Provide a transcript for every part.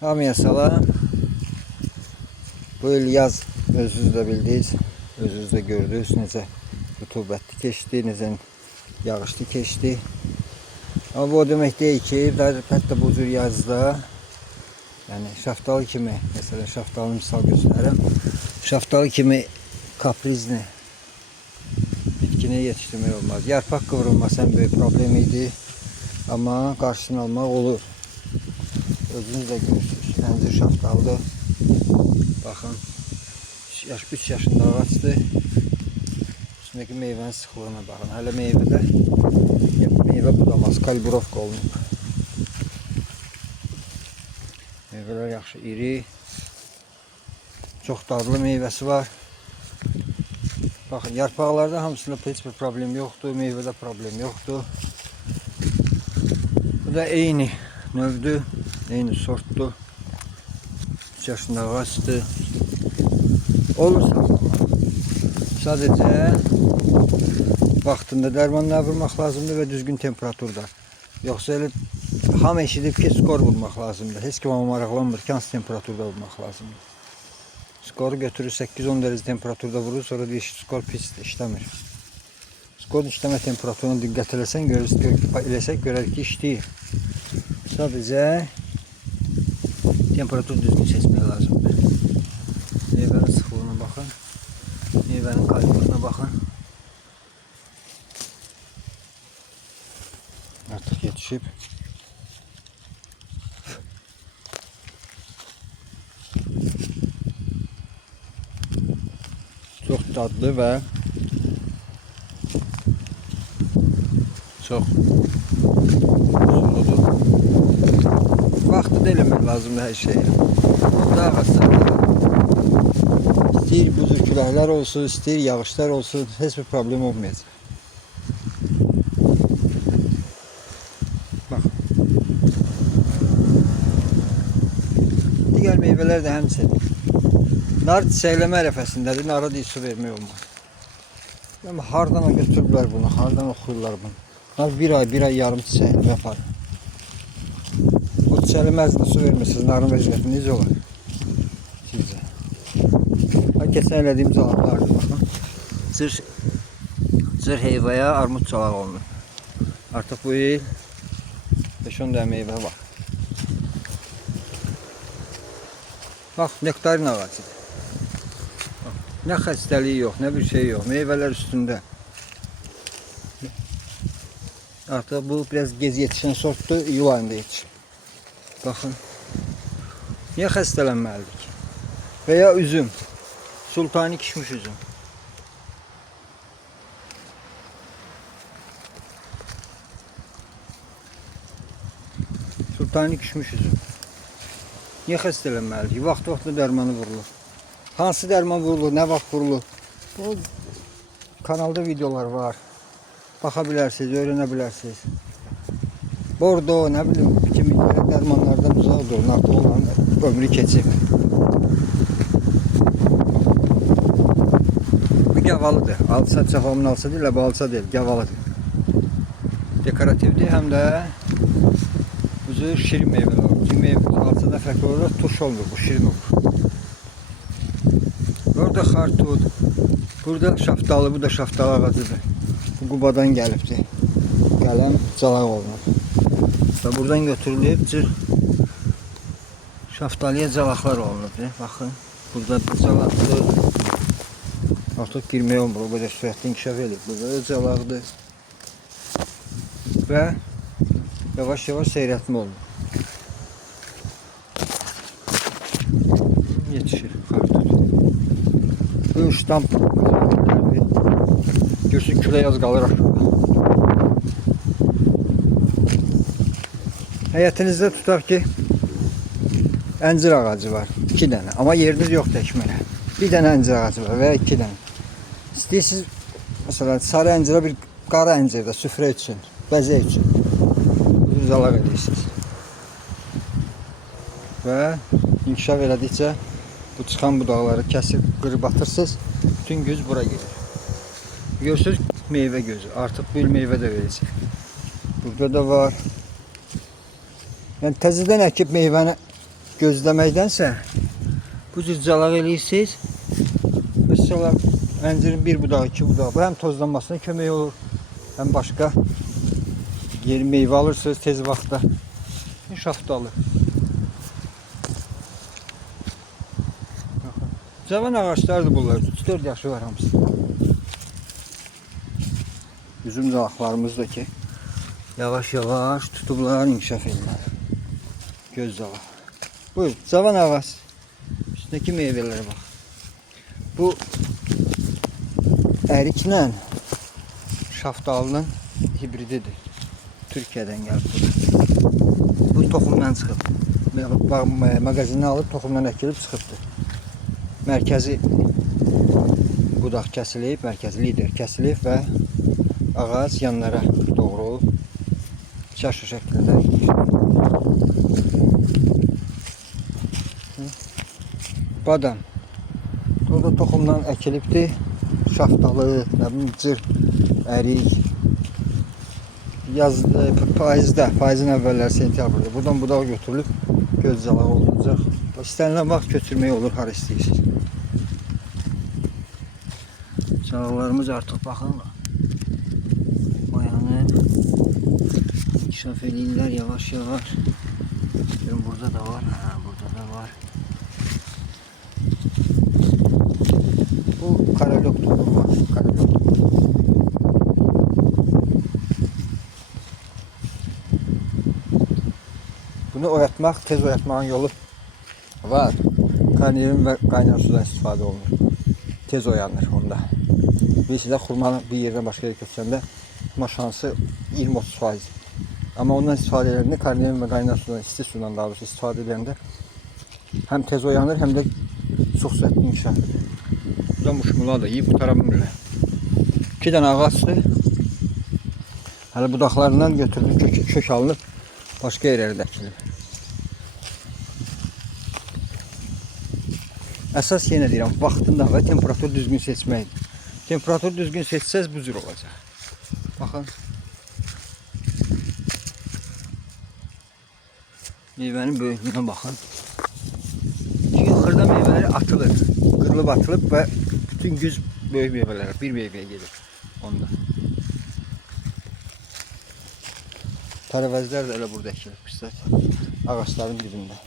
Hamıya salam. Bu il yaz özünüz də bildiniz, özünüz də gördünüz necə rütubətli keçdi, necə yağışlı keçdi. Amma bu o demək deyil ki, hətta bu cür yazda, yəni şaftalı kimi, məsələn şaftalını misal göstərirəm. Şaftalı kimi kaprizli bitkini yetişdirmək olmaz. Yarpaq qıvrılması ən böyük problem idi, amma qarşısını almaq olur. Özünüz də görürsünüz. Əncir şaftalıdır. Baxın, 3 yaşında ağaçdır. Üstündəki meyvənin sıxlığına baxın. Hələ meyvə budamaz, kalibrofka olunub. Meyvələr yaxşı iri. Çox dadlı meyvəsi var. Baxın, yarpaqlarda hamısında heç bir problem yoxdur, meyvədə problem yoxdur. Bu da eyni növdür, eyni sortdur. 3 yaşında ağaçdır. Olur saxlamaq. Sadəcə vaxtında dərmanlar vurmaq lazımdır və düzgün temperaturda. Yoxsa elə hamı eşidib ki, skor vurmaq lazımdır. Heç kim maraqlanmır ki, hansı temperaturda vurmaq lazımdır. Skoru götürür 8-10 dərəcə temperaturda vurur, sonra deyir ki, skor pisdir, işləmir. Skorun işləmə temperaturuna diqqət eləsək, görərik ki, işləyir. Sadəcə temperatur düzgün seçmək lazımdır. Meyvənin sıxlığına baxın. Meyvənin kalibrına baxın. Artıq yetişib. Çox dadlı və çox uzunludur. Vaxtı da eləmək lazımdır hər şeyə. Dağ ağacları istəyir bu cür küləklər olsun, istəyir yağışlar olsun, heç bir problem olmayacaq. Bax. Digər meyvələr də həmçinin. Nar çiçəkləmə ərəfəsindədir, nara deyil su vermək olmaz. Amma hardan götürürlər bunu, hardan oxuyurlar bunu. Nar bir ay yarım çiçəkləmə yapar. O çiçəkləməzdə su vermişsiniz, narın vəziyyəti necə olur? Sizcə. Keçən elədiyim calaqlardır, baxın. Cır heyvaya armud calağı olunur. Artıq bu il 5-10 dənə meyvə var. Bax, nektarin ağacıdır. Nə xəstəliyi yox, nə bir şey yox. Meyvələr üstündə. Artıq bu biraz gec yetişən sortdur, iyul ayında yetişir. Baxın. Niyə xəstələnməlidir ki? Və ya üzüm. Sultani kişmiş üzüm. Sultani kişmiş üzüm. Niyə xəstələnməlidir ki? Vaxt-vaxtda dərmanı vurulur. Hansı dərman vurulur, nə vaxt vurulur? Bu kanalda videolar var. Baxa bilərsiniz, öyrənə bilərsiniz. Bordo, nə bilim, kimi dərmanlardan uzaq durun. Artıq onların ömrü keçib. Bu gavalıdır. Alsa, çapamın alsa deyil, bu alsa deyil, gavalıdır. Dekorativdir, həm də bu cür şirin meyvələr olur. Kimi alsa da fərqli olaraq turş olmur, bu şirin olur. Burada xartut, burada şaftalı, bu da şaftalı ağacıdır. Bu Qubadan gəlibdir. Qələm calaq olunur. Və buradan götürülüb cır şaftalıya calaqlar olunur. Baxın, burada calaqdır. Artıq girmək olmur, o qədər sürətli inkişaf edib. Burada da calaqdır. Və yavaş-yavaş seyrətmə olunur. Yetişir xartut. Bu uçdan görsün külək az qalır aşağıda. Həyətinizdə tutaq ki, əncir ağacı var, 2 dənə. Amma yeriniz yox təkmələ. 1 dənə əncir ağacı var və ya 2 dənə. İstəyirsiniz, məsələn, sarı əncirə bir qara əncirdə süfrə üçün, bəzək üçün uzalaq edirsiniz. Və inkişaf elədikcə bu çıxan budaqları kəsib, qırıb atırsınız, bütün güc bura gelir. Görürsünüz meyvə gözü, artıq bu il meyvə də verəcək. Burada da var. Yəni təzədən əkib meyvəni gözləməkdənsə bu cür calaq eləyirsiniz. Mesela əncirin bir budağı, iki budağı. Bu həm tozlanmasına kömək olur, həm başqa yeni meyvə alırsınız tez vaxtda. Şaftalı. Cavan ağaçlardır bunlar. 3-4 yaşı var hamısı. Üzüm zalaqlarımız da ki yavaş yavaş tutublar, inkişaf edirlər. Göz zalaq. Buyur, cavan ağac. Üstündeki meyvelere bak. Bu əriklə şaftalının hibrididir. Türkiye'den geldi. Bu toxumdan çıxıb. Mağazindən alıb toxumdan əkilib çıxıbdır. Mərkəzi budaq kəsilib, mərkəzi lider kəsilib və ağac yanlara doğru çaşı şəklində badam. O da toxumdan əkilibdir. Şaftalı, cır, ərik. Yazda, payızın əvvəlləri sentyabrda. Buradan budaq götürülüb göz zalağı olunacaq. İstənilən vaxt köçürmək olur, hara istəyirsiniz. Zalaqlarımız artıq baxın. Mayanıb, inkişaf eləyirlər yavaş yavaş. Burada da var, burada da var. Bu karalok tohumu var, karalok. Bunu oyatmaq, tez oyatmağın yolu var. Karnevin ve kaynar sudan istifadə olunur. Tez oyanır onda. Birisi de xurmanı bir yerden başka yere köçəndə xurma şansı 20-30%. Ama ondan istifadə edəndə karnevin ve kaynar sudan, isti sudan daha doğrusu istifadə edəndə hem tez oyanır hem de çox sürətli inkişaf edir. Bu da muşmula da yiyib qutara bilmirlər. 2 dənə ağaçdır. Hələ budaqlarından götürülüb, kök alınıb, başqa yerlərə dəkilir. Əsas yenə deyirəm, vaxtında və temperatur düzgün seçməkdir. Temperatur düzgün seçsəz bu cür olacaq. Baxın. Meyvənin böyüklüyünə baxın. Çünki xırda meyvələri atılır. Qırılıb atılıb və bütün güc böyük meyvələrə, bir meyvəyə gedir onda. Tərəvəzlər də elə burada əkilir, pisət. Ağaçların dibində.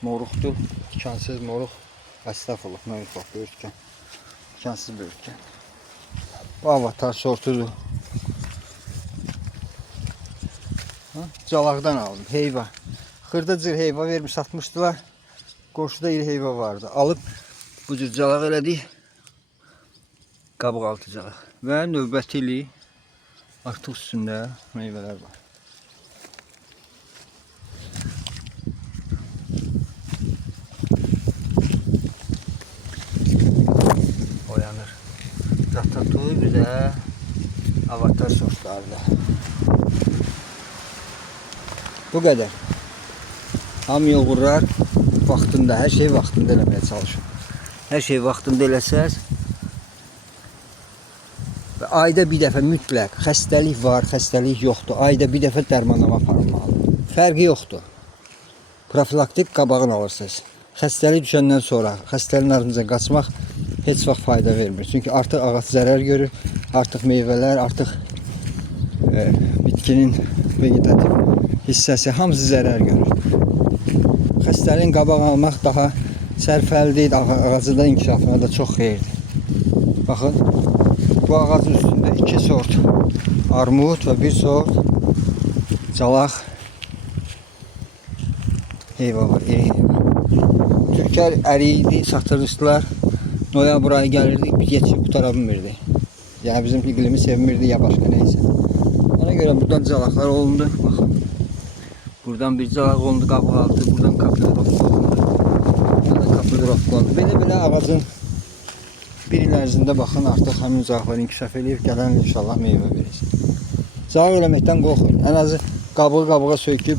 Moruqdur, tikansız moruq. Əstəğfurullah, mən bax, böyürtkən. Tikansız böyürtkən. Bu avatar sortudur. Calaqdan aldım, heyva. Xırda cır heyva vermiş satmışdılar. Qoşuda iri heyva vardı. Alıb bu cür calaq elədik. Qabıq altı calaq. Və növbəti ili artıq üstündə meyvələr var. Oyanır. Ratatouille bizə avatar sortlarında. Bu qədər. Hamı yoğurlar vaxtında, hər şey vaxtında eləməyə çalışın. Hər şey vaxtında eləsəz və ayda bir dəfə mütləq xəstəlik var, xəstəlik yoxdur. Ayda bir dəfə dərmanlama aparılmalıdır. Fərqi yoxdur. Profilaktik qabağını alırsınız. Xəstəlik düşəndən sonra xəstəliyin ardınca qaçmaq heç vaxt fayda vermir. Çünki artıq ağac zərər görür, artıq meyvələr, artıq bitkinin vegetativ hissəsi hamısı zərər görür. Xəstəliyin qabağını almaq daha sərfəlidir, ağacı da inkişafına da çox xeyirdir. Baxın, bu ağacın üstündə 2 sort armud və 1 sort calaq heyva var, iri heyva. Türklər əriydi, satırışdılar. Noyabr ayı gəlirdi, yetişib qutara bilmirdi. Yəni bizim iqlimi sevmirdi ya başqa neysə. Ona görə buradan calaqlar olundu. Baxın. Buradan bir calaq olundu, qabıq altı, buradan kapilorovka olundu. Buradan kapilorovka olundu. Belə ağacın bir il ərzində baxın, artıq həmin calaqlar inkişaf edib, gələn inşallah meyvə verir. Calaq eləməkdən qorxmayın. Ən azı qabığa söyküb,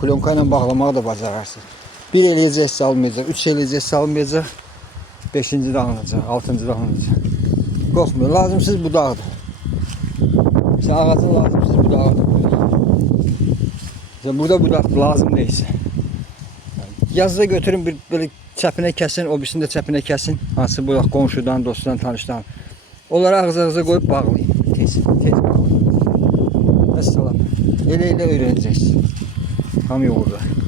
klonka ilə bağlamağı da bacararsınız. 1 eləyəcəksə almayacaq, 3 eləyəcəksə almayacaq, 5-ci də alınacaq, 6-cı da alınacaq. Qorxmuyor, lazımsız budaqdır. Ağacın lazımsız budağıdır. Mesela burada budaq lazım deyilsə. Yazda götürün bir böyle çəpinə kəsin, o birisini də çəpinə kəsin. Hansı budaq qonşudan, dostdan, tanışdan. Onları ağza qoyub bağlayın. Tez bağlayın. Vəssalam. Elə öyrənəcəksiniz. Tam yoğurlar.